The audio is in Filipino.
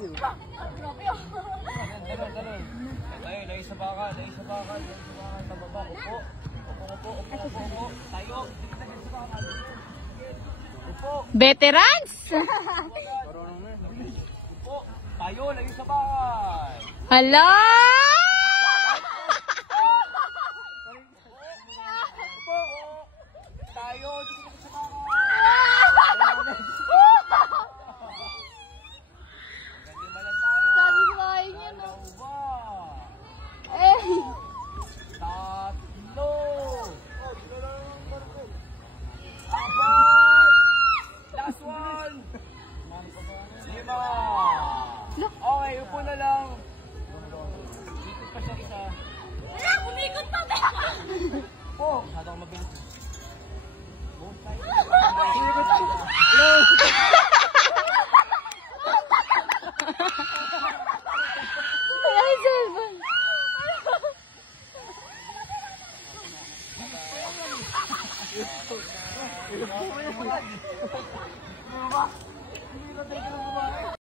Grabe yun. Talon. Lagi sa bakal. Tababa. Upo. Tayo. Upo. Veterans! Upo. Tayo. Lagi sa bakal. Hala! Upo. Tayo. Dito sa bakal. Sabi ko kayo niya, no? Eh! Tatlo. Apat. Last one. 5. Okay, upo na lang. Ikot pa siya isa. Wala! Kumikot pa! Upo. Masyadong mabilis. Wala yung cellphone. Hindi na tayo